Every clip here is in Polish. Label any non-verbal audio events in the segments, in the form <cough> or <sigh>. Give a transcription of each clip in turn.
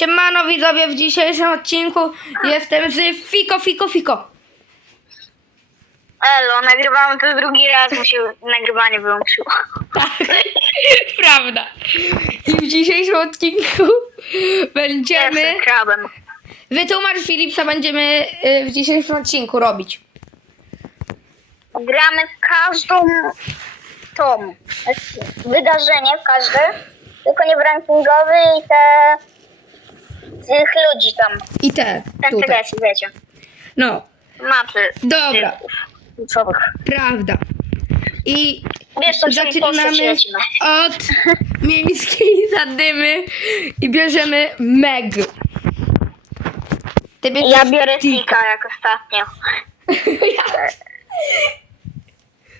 Siemano widzowie, w dzisiejszym odcinku jestem z Fiko, Fiko, Fiko. Elo, nagrywamy to drugi raz, mu się nagrywanie wyłączyło. Tak, <laughs> prawda. I w dzisiejszym odcinku będziemy... Jestem krabem. Wytłumacz Filip, co będziemy y, w dzisiejszym odcinku robić. Gramy każdą tą wydarzenie, w każde, tylko nie w rankingowy i te tych ludzi tam. I te Ten tutaj. TGS, wiecie. No, Mapy. Dobra. typów kluczowych. prawda. I Wiesz co, czyli zaczynamy lecimy. od <laughs> miejskiej zadymy i bierzemy Meg. Ty bierzesz Ja biorę Tika. Tika jak ostatnio. <laughs>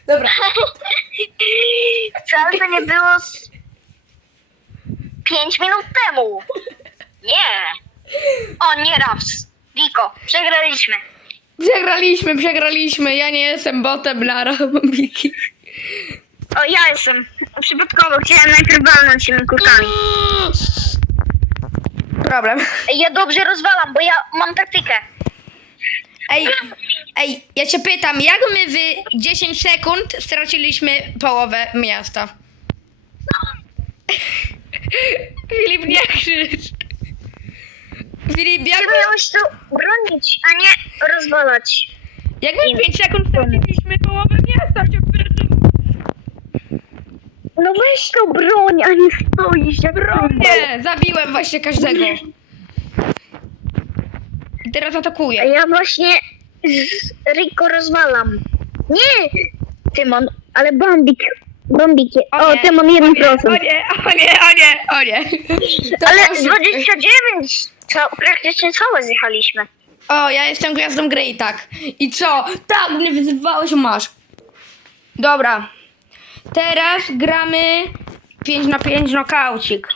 Dobra. <laughs> Wcale to nie było z 5 minut temu. Nie. O, nie raz. Wiko, przegraliśmy. Przegraliśmy, przegraliśmy. Ja nie jestem botem dla Rabambiki. <laughs> O, ja jestem. Przypadkowo chciałem najpierw walnąć tymi kulkami. Problem. Ja dobrze rozwalam, bo ja mam taktykę. Ej, ej, ja cię pytam, jak my w 10 sekund straciliśmy połowę miasta? <laughs> Filip, nie krzycz. Filip, jak miałeś to bronić, a nie rozwalać. jak w 5 sekund straciliśmy połowę miasta? Cię pytam. No weź to broń, a nie stoisz jak Nie, zabiłem właśnie każdego. I teraz A atakuję. ja właśnie z Rico rozwalam. Nie! Tymon, ale Bambik. Bambik. O, nie, Tymon 1%. O nie, o nie, o nie, o nie. To Ale może- 29! Co, praktycznie całe zjechaliśmy. O, ja jestem gwiazdą gry i tak. I co? Tak, mnie wyzywałeś, masz. Dobra. Teraz gramy 5 na 5 nokaucik.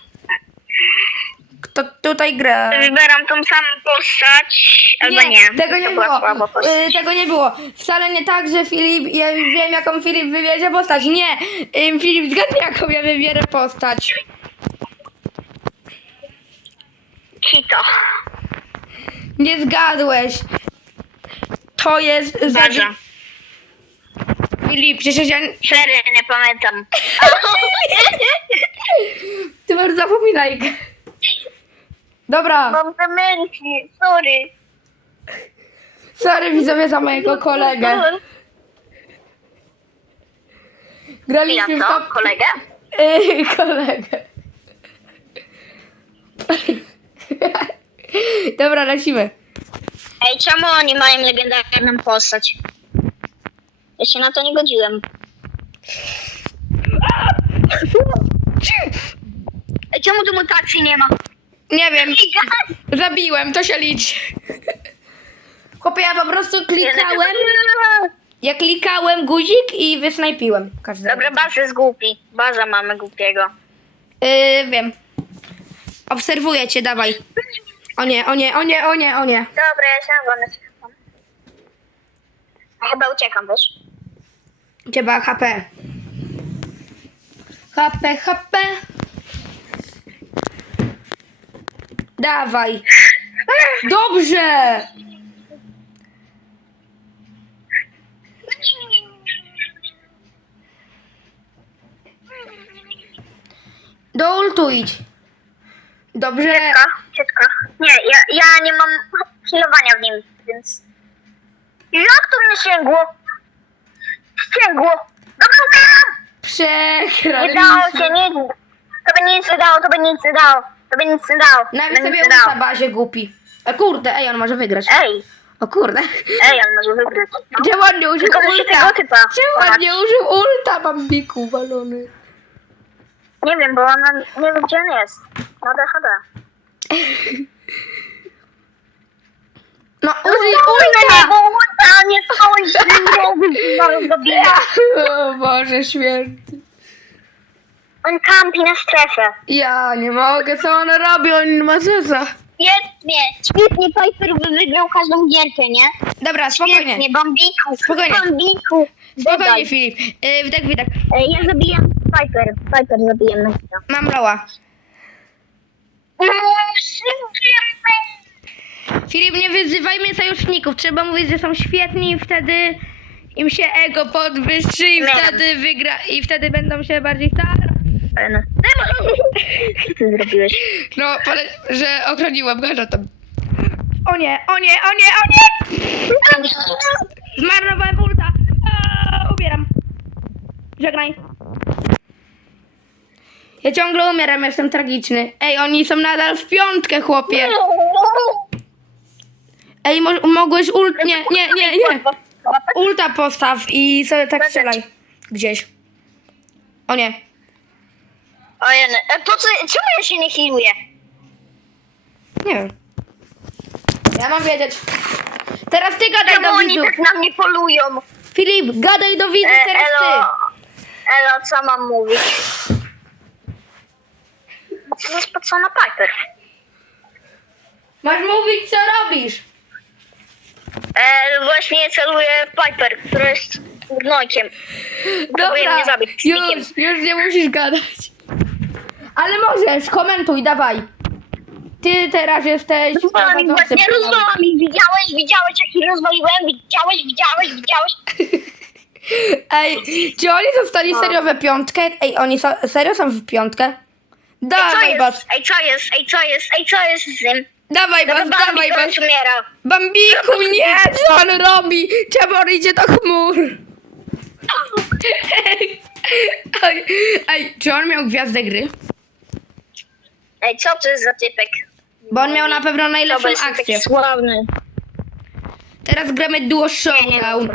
Kto tutaj gra? Wybieram tą samą postać, albo nie. tego nie To była słaba było. postać. Y, tego nie było. Wcale nie tak, że Filip, ja wiem jaką Filip wybierze postać. Nie. Y, Filip zgadnie jaką ja wybierę postać. Kito. Nie zgadłeś. To jest. Baza. Filip, przecież ja... Serio, nie pamiętam. <laughs> Ty masz zapominajkę. Dobra. Mam demencję, sorry. Sorry widzowie za mojego kolegę. Ja Graliśmy w co? top... Kolegę? <laughs> Yy, kolegę. <laughs> Dobra, lecimy. Ej, czemu oni mają legendarną postać? Ja się na to nie godziłem. Ej, czemu tu mutacji nie ma? Nie wiem, zabiłem, to się liczy. <laughs> Chłopie, ja po prostu klikałem, ja klikałem guzik i wysnajpiłem każdego. Dobra, Baz jest głupi. Baza mamy głupiego. Yy, wiem. Obserwuję cię, dawaj. O nie, o nie, o nie, o nie, o nie. Dobra, ja się nawolę. Ja chyba uciekam, wiesz? Trzeba HP. HP, HP. Dawaj. Dobrze. Do ultu idź. Dobrze. Cietka, cietka. Nie, ja, ja nie mam healowania w nim, więc... Jak to mnie sięgło? Sięgło! Dobra, umieram! Nie dało się nic. To by nic nie dało, to by nic nie dało. To by nic nie dało. To Nawet by sobie nie ulta dało. bazie głupi. A kurde, ej, on może wygrać. Ej, O kurde. ej, on może wygrać. No. Czemu on nie użył Tylko, ulta? tego typa Czemu on nie użył ulta, bambiku walony? Nie wiem, bo ona nie wie, gdzie on jest. Ma DHD. <laughs> No użyj Ulta! Bo ulta nie go bije. <laughs> O Boże święty. On kampi na strefę. Ja nie mogę, co on robi, on ma zeza. Świetnie, świetnie Piper by wygrał każdą gierkę, nie? Dobra, spokojnie. Świetnie, Bambiku. Spokojnie. Bambiku. Spokojnie. Filip. Yy, wydech, wydech. E, Ja zabijam Piper. Piper zabijam na chwilę. Mam loa. Filip, nie wyzywajmy sojuszników. Trzeba mówić, że są świetni i wtedy im się ego podwyższy i wtedy wygra i wtedy będą się bardziej starać. Ale no. Co ty zrobiłeś? No, pole, że ochroniłam go tam. O nie, o nie, o nie, o nie! Zmarnowałem ulta. Aaa, Umieram. Żegnaj. Ja ciągle umieram, jestem tragiczny. Ej, oni są nadal w piątkę, chłopie. Ej, mo mogłeś ult... Nie, nie, nie, nie. Ulta postaw i sobie tak strzelaj. Gdzieś. O nie. Ojej, e, po co, czemu ja się nie healuję? Nie wiem. Ja mam wiedzieć. Teraz ty gadaj Czemu do oni widzów. tak na mnie polują? Filip, gadaj do widzów E, teraz elo, ty. elo, co mam mówić? Co za spocona Piper? Masz mówić, co robisz. E, właśnie celuję Piper, która jest gnojkiem. Próbuje Dobra, mnie zabić już, już nie musisz gadać. Ale możesz, komentuj, dawaj. Ty teraz jesteś... Rozwala mi prowadzącym właśnie, kanału. rozwala mi. Widziałeś, widziałeś, jak ich rozwaliłem? Widziałeś, widziałeś, widziałeś? <laughs> Ej, czy oni zostali serio we piątkę? Ej, oni so, serio są w piątkę? Dawaj, bas. Ej, co jest? Ej, co jest? Ej, co jest z tym? Dawaj, bas, Bambi dawaj, bas. umiera. Bambiku, nie, co on robi? Czemu on idzie do chmur? <laughs> Ej, ej, czy on miał gwiazdę gry? Ej, co to jest za typek? Bo on miał na pewno najlepszą Dobra, jestem akcję. taki sławny. Teraz gramy duo showdown.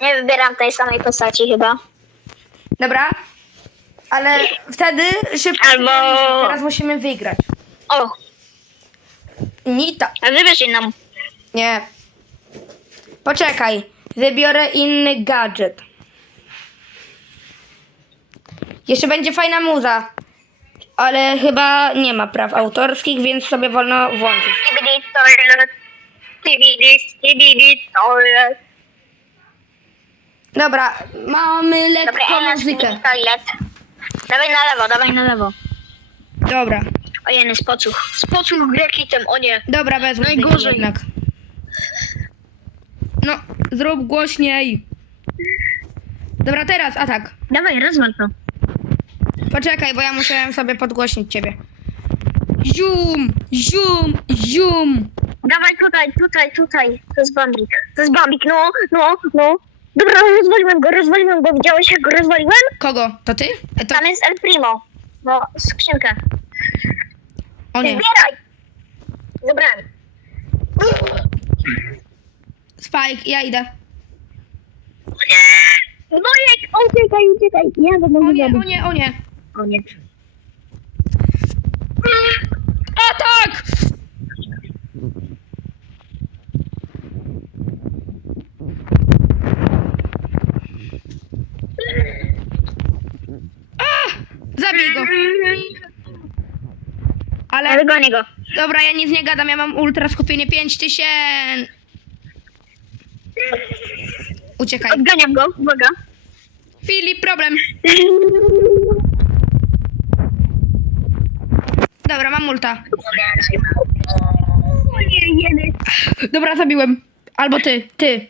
Nie wybieram tej samej postaci chyba. Dobra? Ale wtedy szybko Albo- wygraliśmy. Teraz musimy wygrać. O, Nita. a wybierz inną. Nie. Poczekaj. Wybiorę inny gadżet. Jeszcze będzie fajna muza. Ale chyba nie ma praw autorskich, więc sobie wolno włączyć. Tibidi toilet. Tibidi toilet. Dobra, mamy Dobra, lekką muzykę. toilet. Dawaj na lewo, dawaj na lewo. Dobra, O jeny, spocuch. Spocuch grekitem, o nie. dobra, muzyki Najgorzej. jednak. No, zrób głośniej. Dobra, teraz atak. Dawaj, rozwal to. Poczekaj, bo ja musiałem sobie podgłośnić ciebie. Zium, zium, zium. Dawaj tutaj, tutaj, tutaj. To jest bambik. To jest bambik, no, no, no. Dobra, rozwaliłem go, rozwaliłem go. Widziałeś jak go rozwaliłem? Kogo? To ty? E, to... Tam jest El Primo. No, skrzynkę. O nie. Zbieraj! Zebrałem. Spike, ja idę. O nie! Wojek, uciekaj, uciekaj. Ja go O mogę nie, o zabić. nie, o nie. O nie. Atak! A! Zabij go. Ale gonię go. dobra, ja nic nie gadam, ja mam ultra skupienie 5000. Uciekaj. Odganiam go, uwaga. Filip, problem. Dobra, mam ulta. O nie, jedy. Dobra, zabiłem. Albo ty, ty.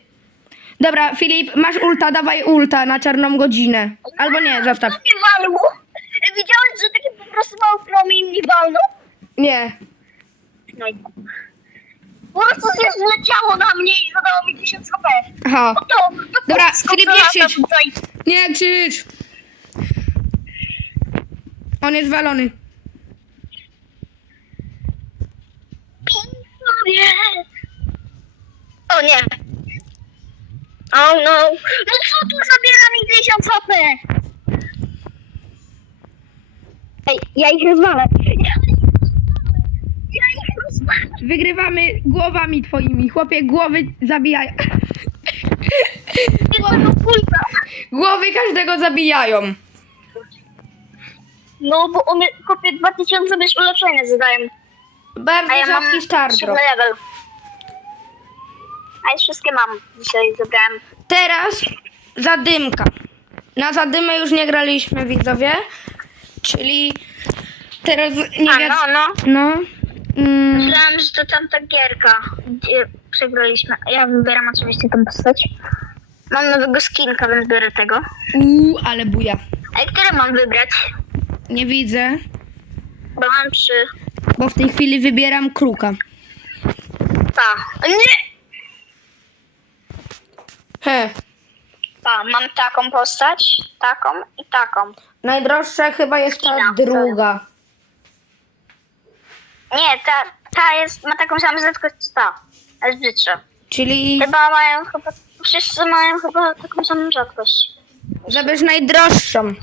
Dobra, Filip, masz ulta, dawaj ulta na czarną godzinę. Albo nie, zostaw. Co mnie walło? Widziałeś, że taki po prostu mały promień mi walnął? Nie. No i... Po prostu się zleciało na mnie i zadało mi 1000 HP. Aha. To, to Dobra, Filip, nie krzycz. tutaj? Nie krzycz. On jest walony. Nie. O nie. Oh no. No co tu zabiera mi 1000 HP? Ej, ja ich rozwalę. Ja, ja ich rozwalę. Wygrywamy głowami twoimi. Chłopie, głowy zabijają. Kulta. Głowy każdego zabijają. No bo one kopie 2000 byś ulepszenia zadają. Bardzo A ja mam rzadki siódmy level. A już wszystkie mam. Dzisiaj zebrałem. Teraz zadymka. Na zadymę już nie graliśmy, widzowie. Czyli teraz nie A, no, no. No. Mm, Myślałam, że to tamta gierka, gdzie przegraliśmy. Ja wybieram oczywiście tę postać. Mam nowego skinka, więc biorę tego. uu, ale buja. A który mam wybrać? Nie widzę, Bo mam trzy. bo w tej chwili wybieram kruka. Pa. Nie! He. Pa, mam taką postać, taką i taką. Najdroższa chyba jest ta Kina. druga. Nie, ta, ta jest, ma taką samą rzadkość co ta. Ale jest brzydsza. Czyli Chyba mają chyba, wszyscy mają chyba taką samą rzadkość. zabierz najdroższą.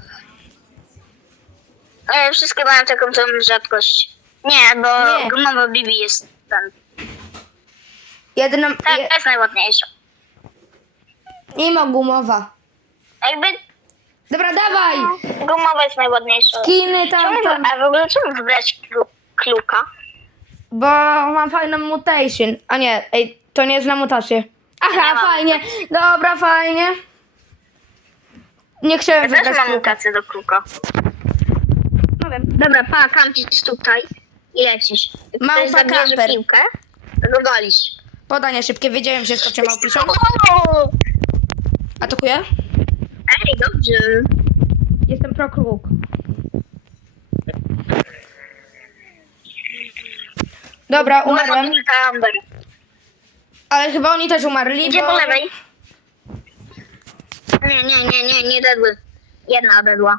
E, wszystkie mają taką samą rzadkość. Nie, bo Nie. gumowa Bibi jest ten. Jedna, Ta, je, ta jest najładniejsza. Imo gumowa. Jakby Dobra, dawaj! gumowa jest najładniejsza. Skiny tam, Czemu, tam. a w ogóle czemu wybrać klu, kluka? Bo mam fajną mutation. A nie, ej, to nie jest na mutację. Aha, Nie mam. fajnie. Dobra, fajnie. Nie chciałem Ja też wybrać mam kluka. mutację do kluka. No wiem. Dobra, pa, kampisz tutaj i lecisz. Jak Małpa ktoś zabierze kamper. piłkę, to go walisz. Podanie szybkie, wiedziałem, że skoczę małpiszą. Atakuję? Ej, dobrze. Jestem pro kruk. Dobra, umarłem. Amber. Ale chyba oni też umarli, Idzie bo... po lewej. Nie, nie, nie, nie, nie dedły. Jedna dedła.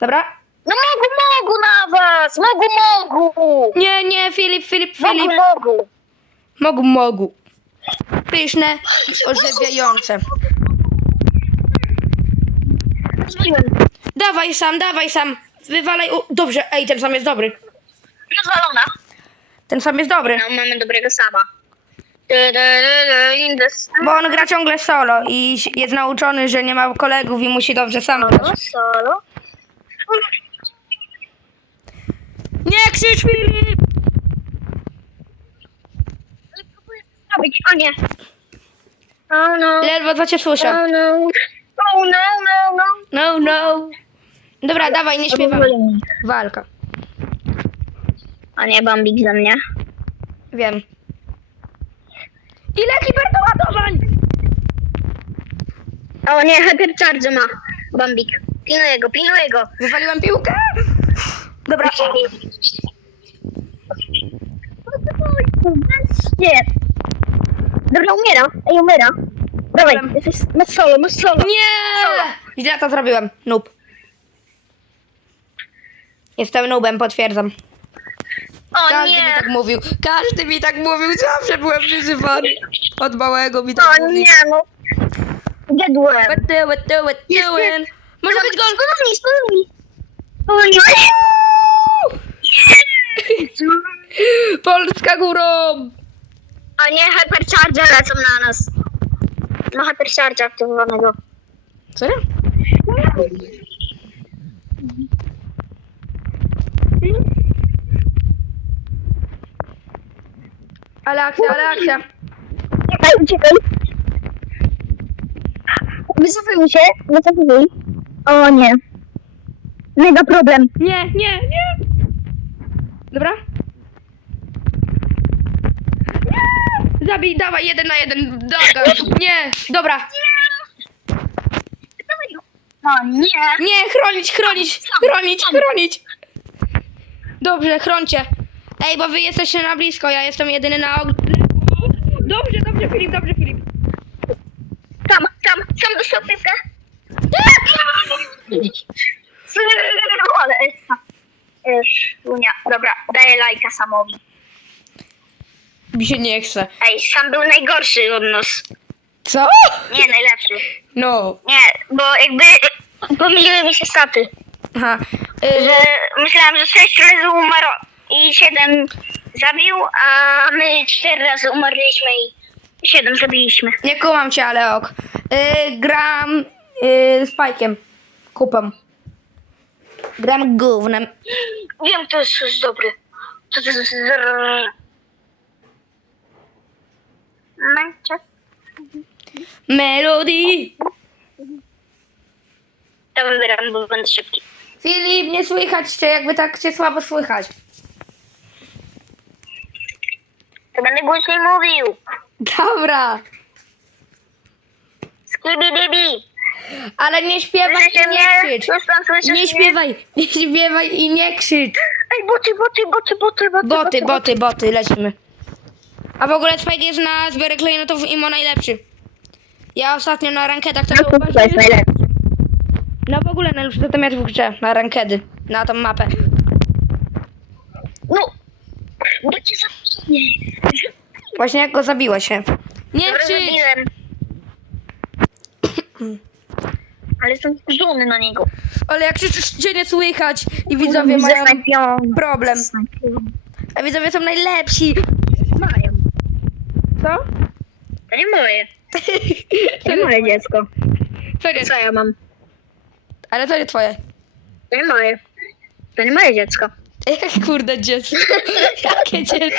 Dobra. No mogu, mogu na was! Mogu, mogu! Nie, nie, Filip, Filip, Mogu, Filip. mogu! Mogu, mogu. Pyszne orzewiające. Rozwaliłem. Dawaj sam, dawaj sam. Wywalaj. U... Dobrze, ej, ten sam jest dobry. Rozwalona. Ten sam jest dobry. No, mamy dobrego sama. Bo on gra ciągle solo i jest nauczony, że nie ma kolegów i musi dobrze sam grać. Solo. Nie krzycz, Filip! Robić, o nie. Oh no. Ledwo co cię słyszę. Oh no. Oh no, no, no. No, no. Dobra, dawaj, nie śpiewam. Walka. O nie, Bambik za mnie. Wiem. Ile hiperdoładowań? O nie, hypercharge ma. Bambik. Pilnuję go, pilnuję go. Wywaliłem piłkę. Dobra. Nie. Dobra, umiera. Ej, umiera. Dawaj, jesteś, masz solo, masz solo. Nie! Źle to zrobiłem. Noob. Jestem noobem, potwierdzam. O Każdy mi nie. tak mówił. Każdy mi tak mówił. Zawsze byłem wyzywany. Od małego mi tak O mówił. nie, no. Zjadłem. What do, what do, what doing? Może być gol. O nie. <laughs> Polska górą. O nie, hypercharger lecą na nas. Ma hypercharger aktywowanego. Serio? Ale akcja, ale akcja. Uciekaj, uciekaj. Wycofuj się, wycofuj. O nie. Mega problem. Nie, nie, nie. Dobra? Nie! Zabij, dawaj, jeden na jeden. Dobra. Nie, dobra. O nie. Nie, chronić, chronić, chronić, chronić. Dobrze, chroncie. Ej, bo wy jesteście na blisko, ja jestem jedyny na og... Dobrze, dobrze, Filip, dobrze, Filip. Tam, tam, sam dostał piłkę. Ale essa. Szunia. Dobra, daję lajka samowi. Mi się nie chce. Ej, sam był najgorszy od nas. Co? Nie, najlepszy. No. Nie, bo jakby pomyliły mi się staty. Aha. Y, Że myślałam, że 6 razy umarł i 7 zabił, a my 4 razy umarliśmy i 7 zabiliśmy. nie kumam cię, ale ok. Y, gram y, z Pajkiem. Kupam. Gram gównem. Wiem, to jest coś dobry. To jest. Melody. To wybieram, bo będę szybki. Filip, nie słychać cię, jakby tak cię słabo słychać. To będę głośniej mówił. Dobra, Skibidibi. ale nie śpiewaj Słyszycie i nie mnie? krzycz. Już tam słyszysz Nie mnie? śpiewaj, nie śpiewaj i nie krzycz. Ej, boty, boty, boty, boty, boty. Boty, boty, boty, lecimy. A w ogóle Spike jest na zbiorę klejnotów imo najlepszy. Ja ostatnio na rankedach to No to jest zauważyłem. najlepsze. No w ogóle najlepszy to miecz w grze, na rankedy, na tą mapę. No, bo cię zabiję. Właśnie jak go zabiło się. Nie Dobra, krzycz! zabiłem. Ale jestem wkurzony na niego. Ale jak krzyczysz, cię nie słychać i widzowie mają problem. A widzowie są najlepsi. Mają. Co? To nie moje. <laughs> To nie moje dziecko. To nie, Co ja mam? ale to nie twoje. To nie moje. To nie moje dziecko. Kurde dziecko. <laughs> Jakie dziecko?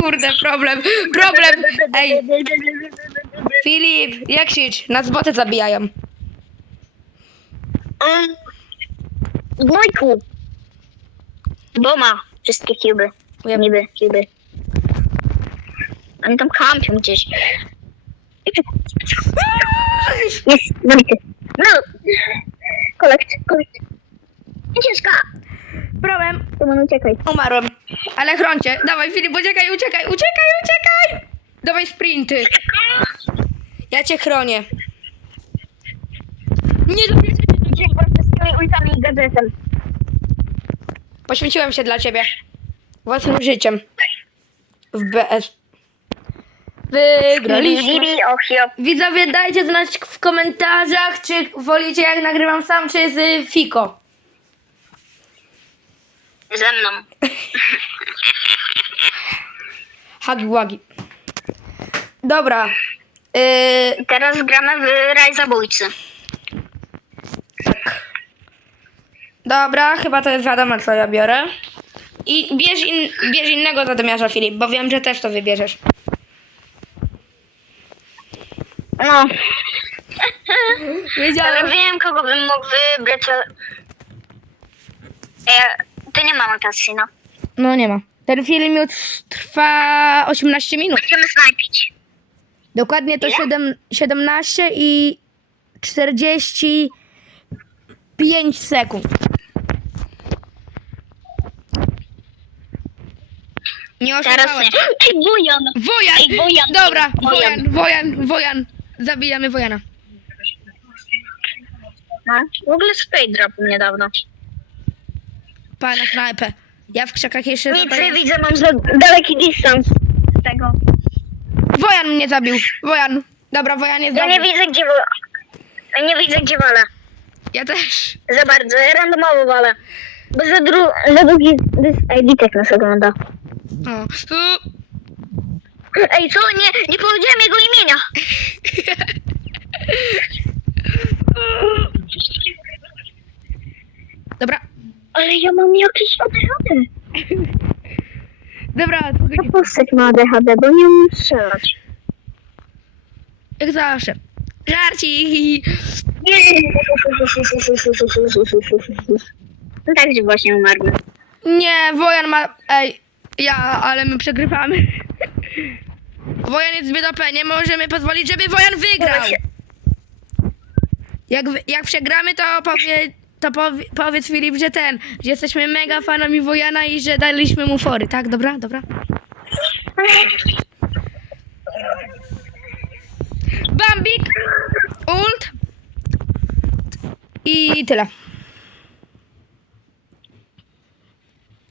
Kurde, problem. Problem. Ej, Filip, jak krzycz? Nas boty zabijają. Um, Gnojku. Bo ma wszystkie cuby. Ja- Niby cuby. Oni tam kampią gdzieś. <laughs> Jest, zabity. No. Kolekt, kolekt. Ucieczka. Problem. Szymon, uciekaj. Umarłem. Ale chroncie. Dawaj Filip, uciekaj, uciekaj, uciekaj, uciekaj. Dawaj sprinty. Ja cię chronię. Nie zabijcie mnie. Uciekaj wszystkimi ultami i gadżetem. Poświęciłem się dla ciebie. Własnym życiem. W BS. Wygraliśmy. Ochio. Widzowie, dajcie znać w komentarzach, czy wolicie jak nagrywam sam, czy z Fiko. Ze mną. Hagi wagi. Dobra. Yy, Teraz gramy w raj zabójcy. dobra, chyba to jest wiadomo, co ja biorę. I bierz, in, bierz innego zadymiarza, Filip, bo wiem, że też to wybierzesz. No. Ale Wiedziałem. wiem, kogo bym mógł wybrać, ale... E, ty nie mamy kasy, no. No nie ma. Ten film już trwa 18 minut. Będziemy snajpić. Dokładnie to Ile? 7, 17 i 45 sekund. Nie Teraz nie. Ej, Bujan! Wojan! Ej, Wojan! Dobra, Wojan. Wojan, Wojan, Wojan. Zabijamy Wojana. No, w ogóle spray drop niedawno. Pana snajpę. Ja w krzakach jeszcze Widzę, zadaję. widzę, mam za daleki dystans z tego. Wojan mnie zabił. Wojan. Dobra, Wojan jest Ja nie widzę, gdzie wola. Ja nie widzę, gdzie wolę. Ja też. Za bardzo, ja randomowo wolę. Bo za, dru- za długi dys... Ej, Witek nas ogląda. O. U. Ej, co? Nie, nie powiedziałem jego imienia. Dobra. Ale ja mam jakieś ADHD. <laughs> Dobra, spokojnie. Ta postać ma ADHD, bo nie umiem strzelać. jak zawsze. Żarci. No <laughs> tak, że właśnie umarłem. Nie, Wojan ma. Ej, ja, ale my przegrywamy. <laughs> Wojan jest zbyt OP, nie możemy pozwolić, żeby Wojan wygrał. Jak, wy- jak przegramy, to powie, to powie, powiedz Filip, że ten, że jesteśmy mega fanami Wojana i że daliśmy mu fory, tak? Dobra, dobra. Bambik, ult i tyle.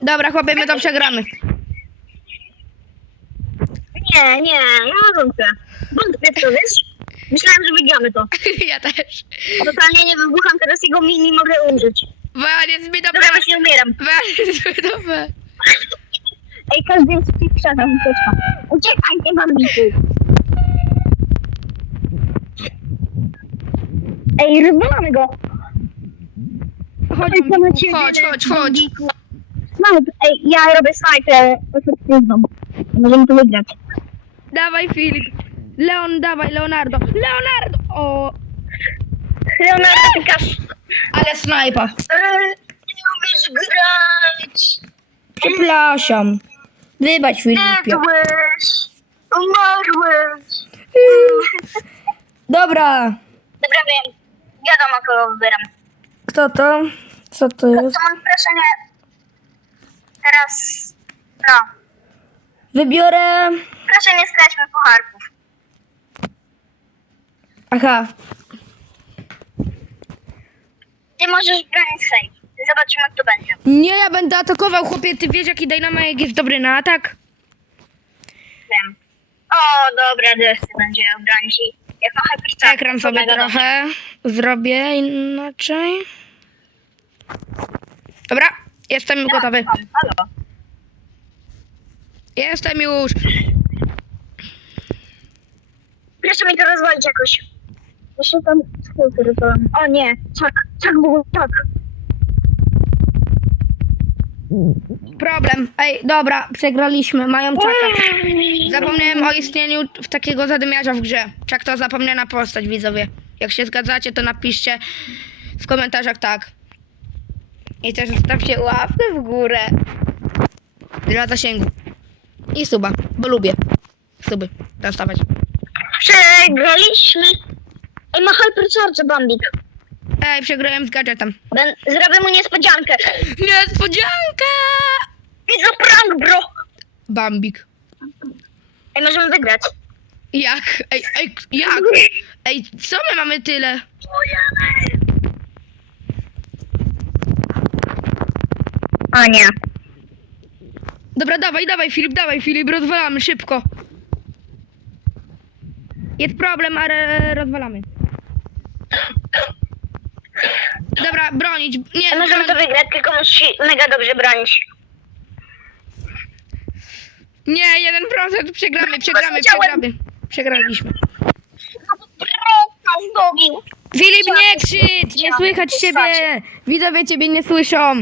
Dobra, chłopie, my to przegramy. Nie, nie, ja wątpię. Wątpię to, wiesz? Myślałem, że wygramy to. <laughs> Ja też. Totalnie nie wybucham teraz jego mini, mogę umrzeć. Wojan jest zbyt OP. Dobra, właśnie umieram. Wojan jest zbyt OP. <laughs> Ej, każdy jest w krzakach, ucieczka. Uciekaj, nie mam bity. Ej, rozwalamy go. Chodź, chodź, chodź, chodź. Mamy, ej, ja robię snajpę efektywną. Możemy to wygrać. Dawaj Filip. Leon, dawaj, Leonardo. Leonardo! O, Leonardo Picasso. Ale snajpa. Eee, nie umiesz grać. Przepraszam. Wybacz, Filipie. Zjadłeś. Umarłeś. Dobra. Dobra, wiem. Wiadomo, kogo wybieram. Kto to? Co to To jest? mam proszę nie... Teraz... No. Wybiorę... Proszę nie straćmy pucharków. Aha. Ty możesz bronić safe. Zobaczymy, kto będzie. Nie, ja będę atakował, chłopie. Ty wiesz, jaki Dynamite jest dobry na atak? Wiem. O, dobra, Dusty będzie bronić i... Jak ma hyperstar, Ekran to sobie trochę zrobię inaczej. Dobra, jestem gotowy. Halo. Jestem już. Proszę mi to rozwalić jakoś. Jeszcze tam skróty. O nie, tak, tak było, tak. Problem. Ej, dobra, przegraliśmy. Mają czaka. Zapomniałem o istnieniu w takiego zadymiarza w grze. Czak to zapomniana postać, widzowie. Jak się zgadzacie, to napiszcie w komentarzach tak. I też zostawcie łapkę w górę. Dla zasięgu. I suba, bo lubię suby dostawać. Przegraliśmy. Ej, ma hypercharge, Bambik. Ej, przegrałem z gadżetem. Ben, zrobię mu niespodziankę. Niespodzianka! Widzę prank, bro. Bambik. Ej, możemy wygrać. Jak? Ej, ej, jak? Ej, co my mamy tyle? O nie. Dobra, dawaj, dawaj, Filip, dawaj, Filip, rozwalamy szybko. Jest problem, ale rozwalamy. Dobra, bronić. Nie, możemy to wygrać, tylko musi mega dobrze bronić. nie, jeden procent, przegramy, przegramy, przegramy. Przegraliśmy. Nas zdobił. Filip, nie krzycz, nie słychać ciebie. Widzowie ciebie nie słyszą.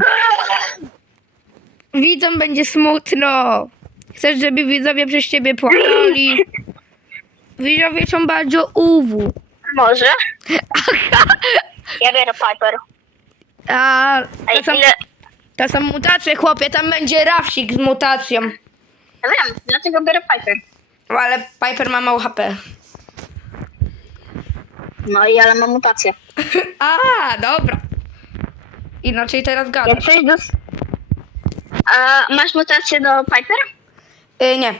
Widzom będzie smutno. Chcesz, żeby widzowie przez ciebie płakali. Widzowie są bardzo uwu. Może. <laughs> Ja biorę Piper. A Ej, to są, ile... to są mutacje, chłopie, tam będzie Rafsik z mutacją. Ja wiem, dlatego biorę Piper. No, Ale Piper ma mało HP. No i ale mam mutację. <laughs> A, dobra. Inaczej teraz Jak gadasz. coś do... A masz mutację do Piper? Y, nie.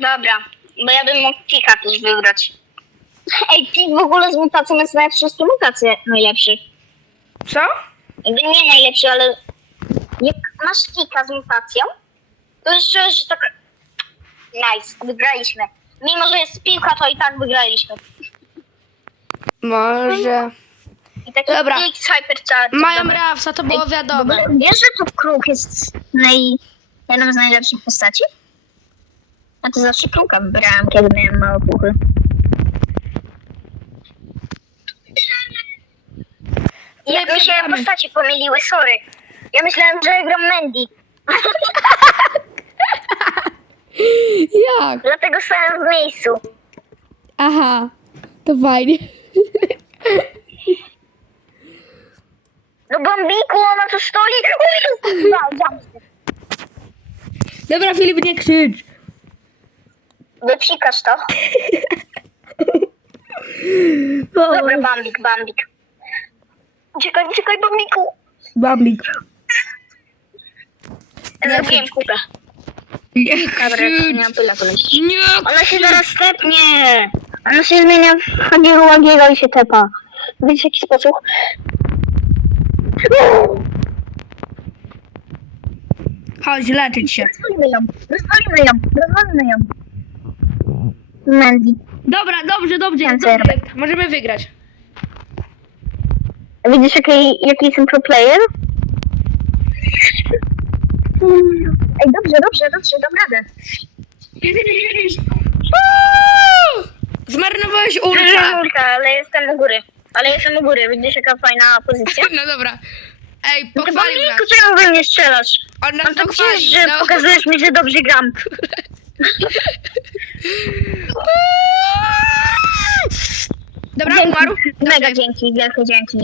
Dobra, bo ja bym mógł Tika też wybrać. Ej, Tik w ogóle z mutacją jest na wszystkie mutacje najlepszy. Co? Nie najlepszy, ale jak masz Kika z mutacją, to jeszcze, że tak... Nice, wygraliśmy. Mimo, że jest piłka, to i tak wygraliśmy. Może. I taki Dobra. Tik z Hypercharge. Mają Dobra. Rafsa, to było wiadomo. Wiesz, że to kruk jest naj... jedną z najlepszych postaci? Ja to zawsze kruka wybierałam, kiedy miałem małe puchy. Jak mi się postaci pomyliły, sorry. Ja myślałem, że gram Mandy. <laughs> Jak? Dlatego stałem w miejscu. Aha, to fajnie. No Bambiku, ona tu stoi. Uj, no. Dobra, Filip, nie krzycz. Wypsikasz to. <laughs> Dobra, Bambik, Bambik. Uciekaj, uciekaj, Bambiku. Bambik. Zrobiłem kupę. Nie Dobra, nie mam tyle koleś. Nie Ona się zaraz tepnie. Ona się zmienia w Hagiego Łagiego i się tepa. Widzisz w jaki sposób? Chodź, leczyć się. Rozwalimy ją, rozwalimy ją, rozwalimy ją. Mandy. Dobra, dobrze, dobrze, dobrze. Możemy wygrać. Widzisz jaki, jaki jestem pro player? Ej, dobrze, dobrze, dobrze, dam radę. <laughs> Zmarnowałeś ulta. <laughs> Ulta, ale jestem u góry. Ale jestem u góry, widzisz jaka fajna pozycja? <laughs> No dobra. Ej, No to pochwalił nas. Bambiku, czemu we mnie strzelasz? On nas No to pochwalił. przecież, że no. pokazujesz mi, że dobrze gram. Dobra, dzięki, umarł? Mega Dobrze. dzięki, wielkie dzięki.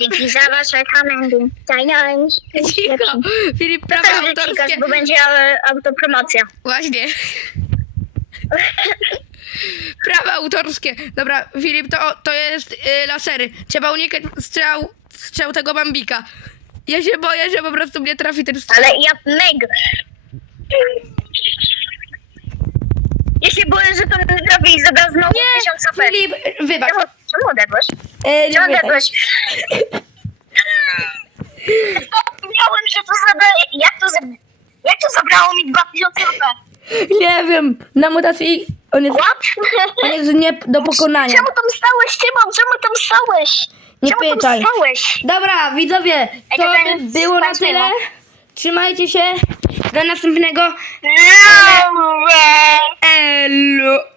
Dzięki za wasze komendy. Zająć. Cicho. Filip, prawa Też autorskie. bo będzie e, autopromocja. Właśnie. Prawa autorskie. Dobra, Filip, to, to jest y, lasery. Trzeba unikać strzał, strzał tego bambika. Ja się boję, że po prostu mnie trafi ten strzał. Ale ja mega. Ja się boję, że to mnie trafi i zada znowu Nie, tysiąc HP. Filip, wybacz. Czemu, odedłeś? E, nie Czemu pytaj. odedłeś? Zapomniałem, <laughs> że to zada... Jak to, za... Jak to zabrało mi 2000 HP? nie wiem, na mutacji on jest, What? on jest nie do pokonania. Czemu tam stałeś, Szymon? Czemu tam stałeś? Nie Czemu pytaj. tam stałeś? Dobra, widzowie, Ej, to by było na nie tyle. ma. Trzymajcie się. Do następnego. No way! Elo.